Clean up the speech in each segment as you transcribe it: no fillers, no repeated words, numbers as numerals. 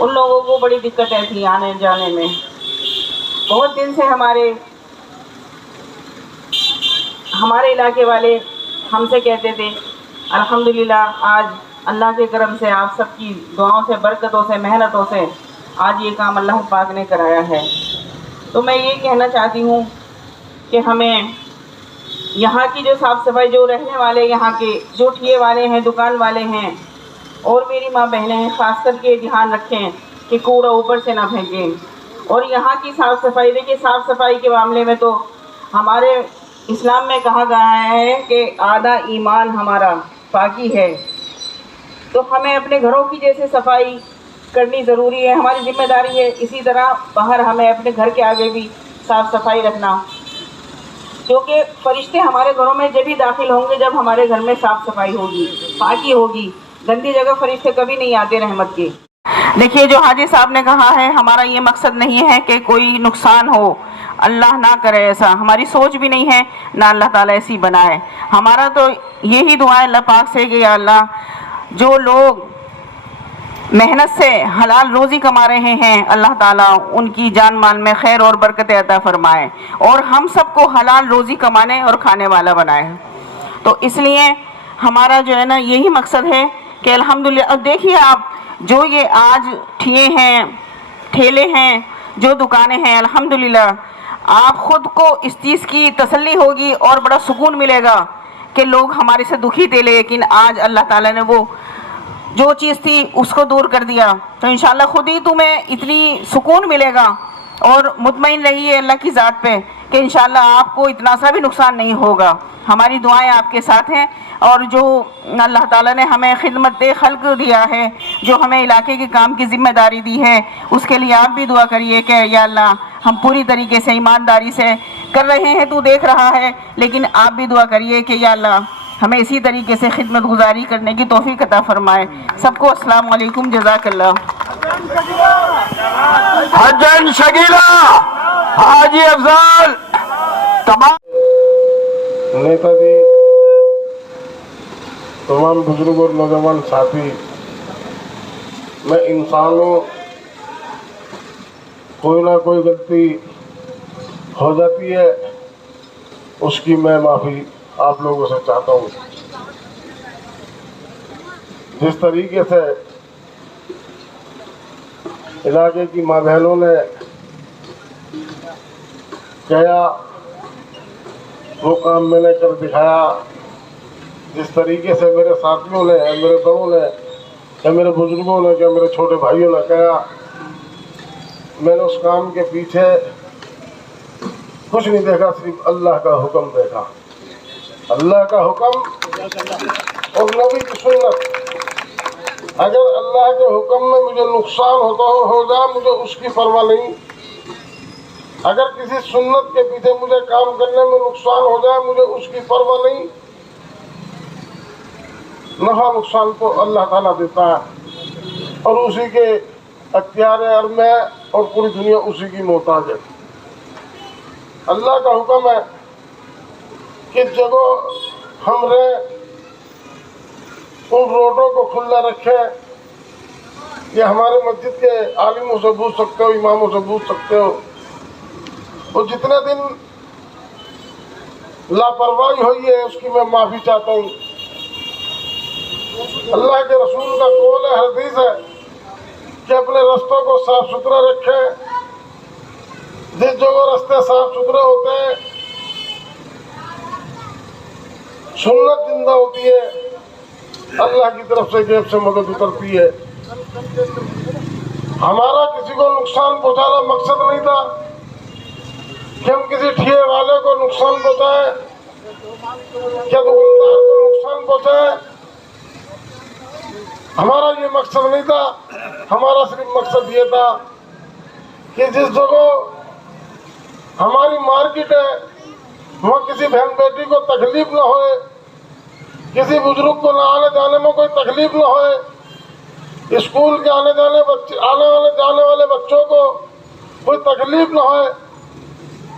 उन लोगों को बड़ी दिक्कतें थी आने जाने में। बहुत दिन से हमारे इलाके वाले हमसे कहते थे, अल्हम्दुलिल्लाह आज अल्लाह के करम से, आप सबकी दुआओं से, बरकतों से, मेहनतों से आज ये काम अल्लाह पाक ने कराया है। तो मैं ये कहना चाहती हूँ कि हमें यहाँ की जो साफ़ सफाई, जो रहने वाले यहाँ के जो ठिए वाले हैं, दुकान वाले हैं और मेरी माँ बहनें हैं, ख़ास करके ध्यान रखें कि कूड़ा ऊपर से ना फेंकें। और यहाँ की साफ़ सफाई, देखिए साफ़ सफाई के मामले में तो हमारे इस्लाम में कहा गया है कि आधा ईमान हमारा पाकी है। तो हमें अपने घरों की जैसे सफाई करनी ज़रूरी है, हमारी जिम्मेदारी है। इसी तरह बाहर हमें अपने घर के आगे भी साफ़ सफाई रखना, क्योंकि फरिश्ते हमारे घरों में जब भी दाखिल होंगे जब हमारे घर में साफ़ सफाई होगी, पाकी होगी। गंदी जगह फरिश्ते कभी नहीं आते रहमत के। देखिए जो हाजी साहब ने कहा है, हमारा ये मकसद नहीं है कि कोई नुकसान हो, अल्लाह ना करे ऐसा, हमारी सोच भी नहीं है, ना अल्लाह ताला ऐसी बनाए। हमारा तो यही दुआ है अल्लाह पाक से कि या अल्लाह जो लोग मेहनत से हलाल रोज़ी कमा रहे हैं, अल्लाह ताला उनकी जान माल में खैर और बरकत अता फरमाए और हम सबको हलाल रोज़ी कमाने और खाने वाला बनाए। तो इसलिए हमारा जो है ना यही मकसद है कि अल्हम्दुलिल्लाह। अब देखिए आप जो ये आज ठिए हैं, ठेले हैं, जो दुकानें हैं, अल्हम्दुलिल्लाह आप ख़ुद को इस चीज़ की तसल्ली होगी और बड़ा सुकून मिलेगा कि लोग हमारे से दुखी थे, लेकिन आज अल्लाह ताला ने वो जो चीज़ थी उसको दूर कर दिया। तो इंशाल्लाह खुद ही तुम्हें इतनी सुकून मिलेगा और मुतमईन रहिए अल्लाह की ज़ात पे कि इंशाल्लाह आपको इतना सा भी नुकसान नहीं होगा। हमारी दुआएं आपके साथ हैं और जो अल्लाह ताला ने हमें खिदमत खल्क दिया है, जो हमें इलाके के काम की ज़िम्मेदारी दी है, उसके लिए आप भी दुआ करिए कि या अल्लाह हम पूरी तरीके से ईमानदारी से कर रहे हैं, तू देख रहा है, लेकिन आप भी दुआ करिए कि या अल्लाह हमें इसी तरीके से खिदमत गुजारी करने की तौफीक अता फरमाए। सबको अस्सलाम वालेकुम, जज़ाकल्लाह। हजन शकीला, हाजी अफजल, तमाम नेताजी, तमाम बुजुर्ग और नौजवान साथी, मैं इंसान हूँ, कोई ना कोई गलती हो जाती है, उसकी मैं माफ़ी आप लोगों से चाहता हूँ। जिस तरीके से इलाके की माँ बहनों ने किया वो काम मैंने कर दिखाया, जिस तरीके से मेरे साथियों ने, मेरे बड़ों ने, या मेरे बुजुर्गों ने, या मेरे छोटे भाइयों ने किया, मैंने उस काम के पीछे कुछ नहीं देखा, सिर्फ अल्लाह का हुक्म देखा। अल्लाह का हुक्म और नबी की सुन्नत। अगर अल्लाह के हुक्म में मुझे नुकसान हो जाए, मुझे उसकी परवाह नहीं। अगर किसी सुन्नत के पीछे मुझे काम करने में नुकसान हो जाए, मुझे उसकी परवाह नहीं। नफा नुकसान तो अल्लाह ताला देता है और उसी के अख्तियार है, और मैं और पूरी दुनिया उसी की मोहताज है। अल्लाह का हुक्म है कि जगह हम रहे उन रोडों को खुला रखें। ये हमारे मस्जिद के आलिमों से पूछ सकते हो, इमामों से पूछ सकते हो। और जितने दिन लापरवाही हुई है उसकी मैं माफ़ी चाहता हूँ। अल्लाह के रसूल का कौल है, हदीस है कि अपने रास्तों को साफ सुथरा रखें। जिस जगह रास्ते साफ सुथरे होते हैं सुन्नत जिंदा होती है, अल्लाह की तरफ से गैब से मदद उतरती है। हमारा किसी को नुकसान पहुंचाना मकसद नहीं था कि हम किसी ठिए वाले को नुकसान पहुंचाए, क्या दुकानदार को नुकसान पहुंचाए। हमारा ये मकसद नहीं था। हमारा सिर्फ मकसद ये था कि जिस जगह हमारी मार्केट है वहाँ किसी बहन बेटी को तकलीफ न होए, किसी बुजुर्ग को न आने जाने में कोई तकलीफ न होए, स्कूल के आने जाने वाले बच्चों को कोई तकलीफ न होए।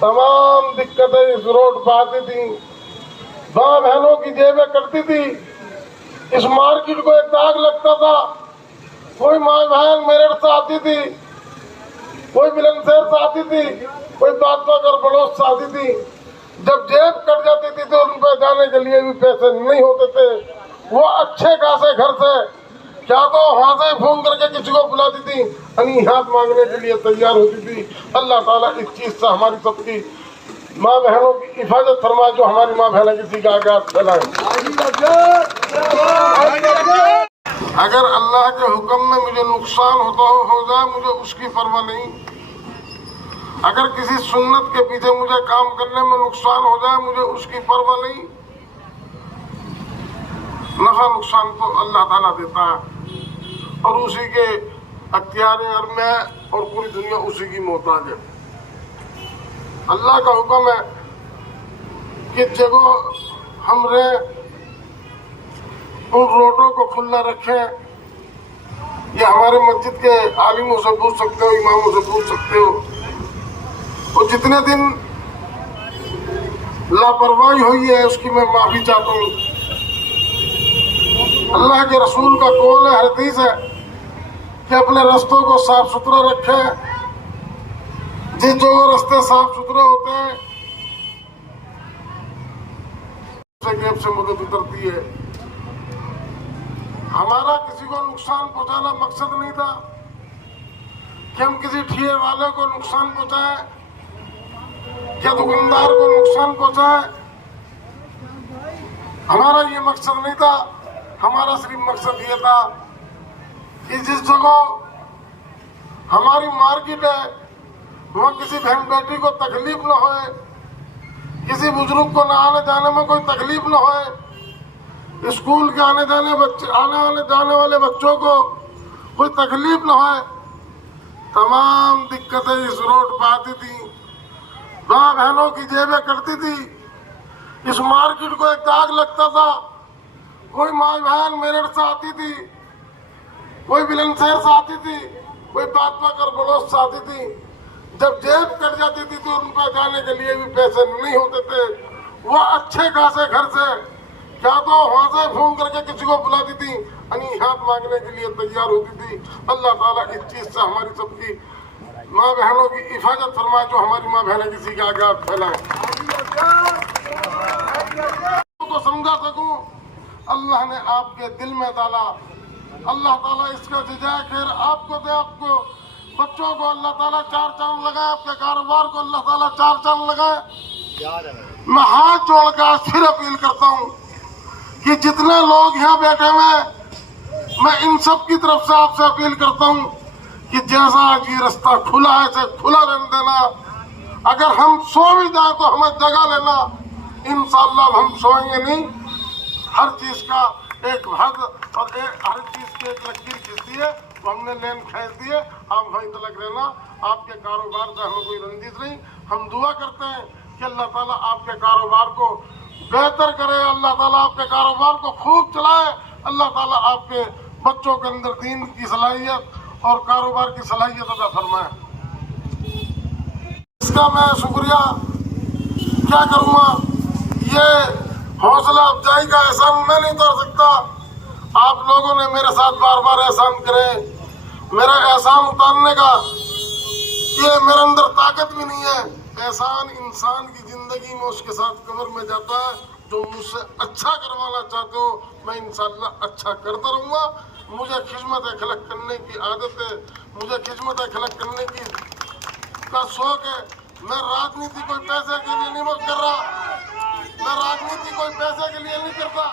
तमाम दिक्कतें इस रोड पर आती थी, माँ बहनों की जेबें करती थी। इस मार्केट को एक दाग लगता था कोई माँ बहन मेरठ से आती थी, कोई बुलंदशहर से आती थी, कोई बादशाह बड़ोस से आती थी। जब जेब कट जाती थी तो उन पर जाने के लिए भी पैसे नहीं होते थे। वो अच्छे खासे घर से क्या तो वहां से फोन करके किसी को बुलाती थी, अनि हाथ मांगने के लिए तैयार होती थी। अल्लाह ताला इस चीज से हमारी सबकी माँ बहनों की हिफाजत फरमाए, जो हमारी माँ बहनें किसी का आगाज फैलाए। अगर अल्लाह के हुक्म में मुझे नुकसान होता हो जाए, मुझे उसकी परवाह नहीं। अगर किसी सुन्नत के पीछे मुझे काम करने में नुकसान हो जाए, मुझे उसकी परवाह नहीं। नफा नुकसान तो अल्लाह ताला देता है और उसी के अख्तियार और मैं और पूरी दुनिया उसी की मोहताज है। अल्लाह का हुक्म है कि जगह हम रहे उन रोडों को खुला रखें। या हमारे मस्जिद के आलिमों से पूछ सकते हो, इमामों से पूछ सकते हो। और जितने दिन लापरवाही हुई है उसकी मैं माफी चाहता हूँ। अल्लाह के रसूल का कौल है, हदीस है कि अपने रास्तों को साफ सुथरा रखें। जिस जो रास्ते साफ सुथरे होते हैं गैप से मदद उतरती है। हमारा किसी को नुकसान पहुंचाना मकसद नहीं था कि हम किसी ठेले वाले को नुकसान पहुंचाए या दुकानदार को नुकसान पहुंचाए। हमारा ये मकसद नहीं था। हमारा सिर्फ मकसद ये था कि जिस जगह हमारी मार्केट है वहाँ किसी बहन बेटी को तकलीफ न होए, किसी बुजुर्ग को न आने जाने में कोई तकलीफ न होए, स्कूल के आने जाने वाले बच्चों को कोई तकलीफ न होए। तमाम दिक्कतें इस रोड पर आती थी। माँ बहनों की जेबें कटती थी। इस मार्केट को एक दाग लगता था। कोई माँ बहन मेरठ से आती थी, कोई बुलंदशहर से आती थी, कोई बादशाह बड़ोस से आती थी। जब जेब कट जाती थी तो उन पर जाने के लिए भी पैसे नहीं होते थे। वो अच्छे खासे घर से क्या तो वहां से फोन करके किसी को बुलाती थी, अनि हाथ मांगने के लिए तैयार होती थी। अल्लाह ताला इस चीज से हमारी सबकी माँ बहनों की हिफाजत फरमाए, जो हमारी माँ बहनें किसी का आगाज फैलाए। तो समझा सकूं अल्लाह ने आपके दिल में डाला। अल्लाह ताला इसका जज़ाए खैर आपको दे। आपको बच्चों को अल्लाह ताला चार चांद लगाए, आपके कारोबार को अल्लाह ताला चार चांद लगाए। मैं हाथ जोड़कर फिर अपील करता हूँ कि जितने लोग यहाँ बैठे हुए, मैं इन सब की तरफ से आपसे अपील करता हूँ कि जैसा आज ये रास्ता खुला है ऐसे खुला रहने देना। अगर हम सो भी जाए तो हमें जगा लेना। इंशाअल्लाह हम सोएंगे नहीं। हर चीज का एक भाग और हर चीज की एक लकीर खींचती है, वो हमने लेन खींच दिए। आप वहीं तलक रहना। आपके कारोबार से हमें कोई रंजिश नहीं। हम दुआ करते हैं कि अल्लाह ताला आपके कारोबार को बेहतर करे, अल्लाह ताला आपके कारोबार को खूब चलाए, अल्लाह ताला आपके बच्चों के अंदर दीन की सलाहियत और कारोबार की सलाहियत अदा फरमाए। इसका मैं शुक्रिया क्या करूँगा, ये हौसला अफजाई का एहसान मैं नहीं कर सकता। आप लोगों ने मेरे साथ बार बार एहसान करे। मेरा एहसान उतारने का ये मेरे अंदर ताकत भी नहीं है। एहसान इंसान की जिंदगी में उसके साथ कब्र में जाता है। जो मुझसे अच्छा करवाना चाहते हो मैं इंशाअल्लाह अच्छा करता रहूँगा। मुझे खिदमत खलक करने की आदत है, मुझे खिदमत खलक करने की का शौक है। मैं राजनीति कोई पैसे के लिए नहीं कर रहा। मैं राजनीति कोई पैसे के लिए नहीं करता।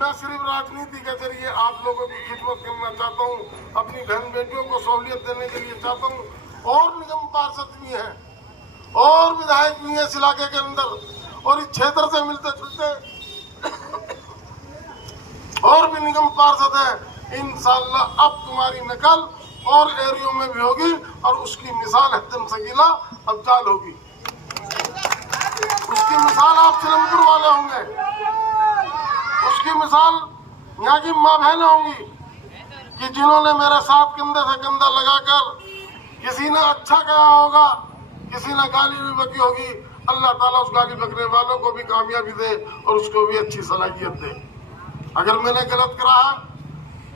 मैं सिर्फ राजनीति के जरिए आप लोगों की खिदमत करना चाहता हूँ। अपनी बहन बेटियों को सहूलियत देने के लिए चाहता हूँ। और निगम पार्षद भी हैं और विधायक भी हैं इस इलाके के अंदर और इस क्षेत्र से मिलते जुलते और भी निगम पार्षद हैं। इंशाअल्लाह अब तुम्हारी नकल और एरियो में भी होगी और उसकी मिसाल हदम सगीला अफजाल होगी। उसकी मिसाल आप सिलमपुर वाले होंगे, उसकी मिसाल यहाँ की माँ बहनें होंगी कि जिन्होंने मेरे साथ कंधे से कंधा लगाकर किसी ने अच्छा कहा होगा, किसी ने गाली भी बकी होगी। अल्लाह ताला उस गाली बकने वालों को भी कामयाबी दे और उसको भी अच्छी सलाहियत दे। अगर मैंने गलत करा है,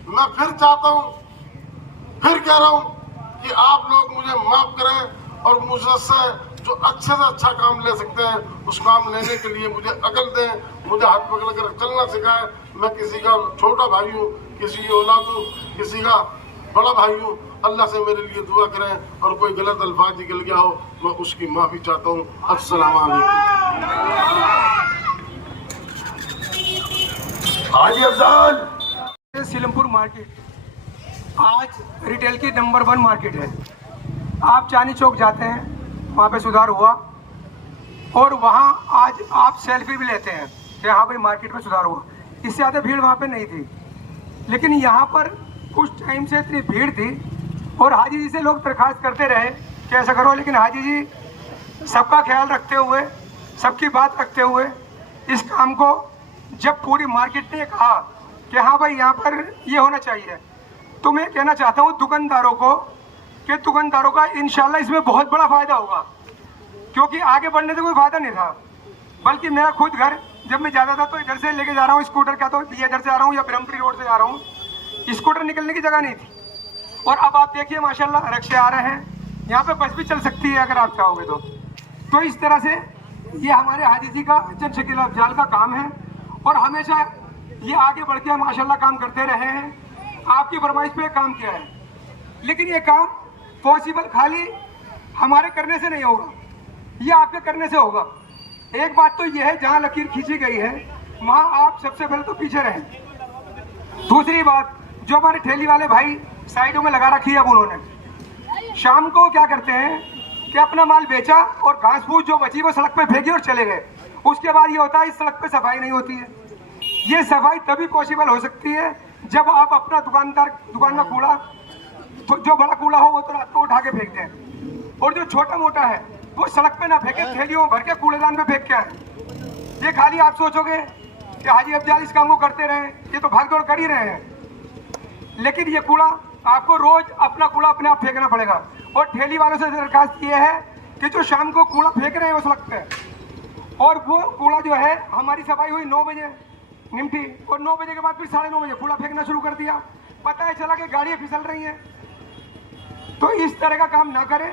मैं फिर चाहता हूँ फिर कह रहा हूँ कि आप लोग मुझे माफ करें और मुझसे जो अच्छे से अच्छा काम ले सकते हैं उस काम लेने के लिए मुझे अकल दें, मुझे हाथ पकड़ कर चलना सिखाएं। मैं किसी का छोटा भाई हूँ, किसी की औलाद हूँ, किसी का बड़ा भाई हूँ। अल्लाह से मेरे लिए दुआ करें और कोई गलत अल्फाज निकल गया हो मैं उसकी माफ़ी चाहता हूँ। अस्सलाम वालेकुम। हाजी अफजल। सीलमपुर मार्केट आज रिटेल की नंबर 1 मार्केट है। आप चांदनी चौक जाते हैं, वहाँ पे सुधार हुआ और वहाँ आज आप सेल्फी भी लेते हैं कि हाँ भाई मार्केट में सुधार हुआ। इससे ज़्यादा भीड़ वहाँ पे नहीं थी, लेकिन यहाँ पर कुछ टाइम से इतनी भीड़ थी और हाजी जी से लोग दरख्वास्त करते रहे कि ऐसा करो, लेकिन हाजी जी सबका ख्याल रखते हुए, सबकी बात रखते हुए इस काम को, जब पूरी मार्केट ने कहा कि हाँ भाई यहाँ पर ये होना चाहिए, तो मैं कहना चाहता हूँ दुकानदारों को कि दुकानदारों का इंशाल्लाह इसमें बहुत बड़ा फ़ायदा होगा, क्योंकि आगे बढ़ने से कोई फ़ायदा नहीं था। बल्कि मेरा खुद घर जब मैं जाता था तो इधर से लेके जा रहा हूँ स्कूटर का, तो ये इधर से आ रहा हूँ या ब्रह्मपुरी रोड से जा रहा हूँ, स्कूटर निकलने की जगह नहीं थी। और अब आप देखिए माशाल्लाह रिक्शे आ रहे हैं, यहाँ पे बस भी चल सकती है अगर आप चाहोगे तो इस तरह से ये हमारे हाजी जी का जन शकील अफजाल का काम है और हमेशा ये आगे बढ़ के माशाल्लाह काम करते रहे हैं। आपकी फरमाइश पे काम किया है, लेकिन ये काम पॉसिबल खाली हमारे करने से नहीं होगा, ये आपके करने से होगा। एक बात तो ये है, जहाँ लकीर खींची गई है वहाँ आप सबसे पहले तो पीछे रहें। दूसरी बात, जो हमारे ठेली वाले भाई साइडों में लगा रखी है, अब उन्होंने शाम को क्या करते हैं कि अपना माल बेचा और घास फूस जो बची वो सड़क पे फेंकी और चले गए। उसके बाद ये होता है इस सड़क पे सफाई नहीं होती है। ये सफाई तभी पॉसिबल हो सकती है जब आप अपना दुकान का कूड़ा, तो जो बड़ा कूड़ा हो वो तो रात को उठा के फेंक दें और जो छोटा मोटा है वो सड़क पे ना फेंके, थैलियों भर के कूड़ेदान में फेंक के आए। ये खाली आप सोचोगे कि हाजी अफजाल इस काम को करते रहे, ये तो भाग दौड़ कर ही रहे हैं, लेकिन ये कूड़ा आपको रोज अपना कूड़ा अपने आप फेंकना पड़ेगा। और ठेली वालों से दरखास्त ये है कि जो शाम को कूड़ा फेंक रहे हैं वो सड़क पे, और वो कूड़ा जो है, हमारी सफाई हुई 9 बजे निमटी और 9 बजे के बाद फिर 9:30 बजे कूड़ा फेंकना शुरू कर दिया। पता है चला कि गाड़ियाँ फिसल रही हैं। तो इस तरह का काम ना करें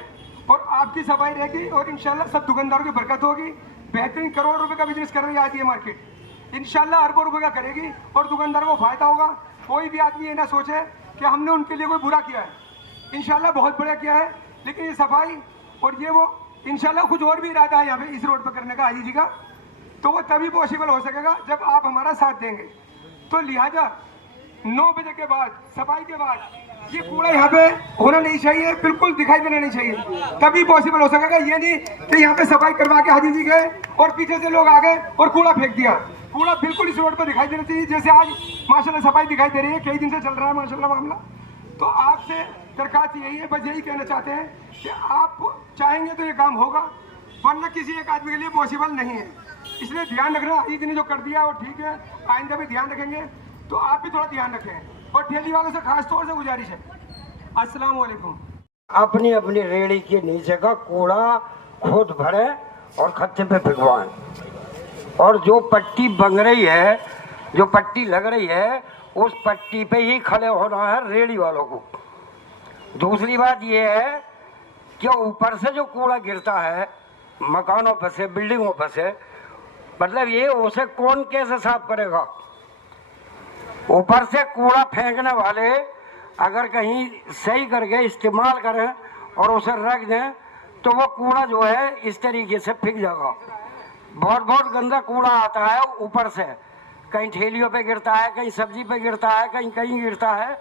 और आपकी सफाई रहेगी और इंशाल्लाह सब दुकानदारों की बरकत होगी। बेहतरीन करोड़ रुपए का बिजनेस कर रही है आज ये मार्केट, इंशाल्लाह अरबों रुपए का करेगी और दुकानदारों को फायदा होगा। कोई भी आदमी ये ना सोचे कि हमने उनके लिए कोई बुरा किया है, इंशाल्लाह बहुत बढ़िया किया है। लेकिन ये सफाई और ये वो इंशाल्लाह कुछ और भी इरादा है यहाँ पे इस रोड पर करने का हाजी जी का, तो वो तभी पॉसिबल हो सकेगा जब आप हमारा साथ देंगे। तो लिहाजा 9 बजे के बाद, सफाई के बाद ये कूड़ा यहाँ पे होना नहीं चाहिए, बिल्कुल दिखाई देना नहीं चाहिए, तभी पॉसिबल हो सकेगा। ये नहीं कि यहाँ पे सफाई करवा के हाजी जी गए और पीछे से लोग आ गए और कूड़ा फेंक दिया। कूड़ा बिल्कुल इस रोड पर दिखाई देना चाहिए, जैसे आज माशाल्लाह सफाई दिखाई दे रही है, कई दिन से चल रहा है माशाल्लाह मामला। तो आपसे दरखास्त यही है, बस यही कहना चाहते हैं कि आप चाहेंगे तो ये काम होगा, वरना किसी एक आदमी के लिए पॉसिबल नहीं है। इसलिए ध्यान रखना, हाजी जी ने जो कर दिया वो ठीक है, आइंदा भी ध्यान रखेंगे, तो आप भी थोड़ा ध्यान रखें। और ठेली वालों से खास तौर से गुजारिश है। अस्सलाम वालेकुम। अपनी अपनी रेड़ी के नीचे का कूड़ा खुद भरे और खत्ते पे फेंकवाएं, और जो पट्टी बन रही है, जो पट्टी लग रही है, उस पट्टी पे ही खड़े होना है रेड़ी वालों को। दूसरी बात ये है कि ऊपर से जो कूड़ा गिरता है मकानों पर से, बिल्डिंगों पर से, मतलब ये उसे कौन कैसे साफ करेगा। ऊपर से कूड़ा फेंकने वाले अगर कहीं सही करके इस्तेमाल करें और उसे रख दें तो वो कूड़ा जो है इस तरीके से फेंक जाएगा। बहुत गंदा कूड़ा आता है ऊपर से, कहीं ठेलियों पे गिरता है, कहीं सब्जी पे गिरता है, कहीं गिरता है।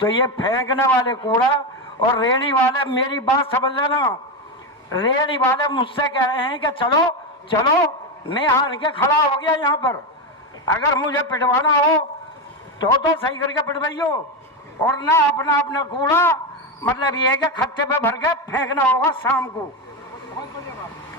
तो ये फेंकने वाले कूड़ा और रेड़ी वाले, मेरी बात समझ लेना, रेड़ी वाले मुझसे कह रहे हैं कि चलो चलो, मैं आन के खड़ा हो गया यहाँ पर, अगर मुझे पिटवाना हो तो सही करके पिटवाइयो, और ना अपना अपना कूड़ा मतलब ये है कि खत्ते पे भर के फेंकना होगा शाम को। बहुत बढ़िया बात।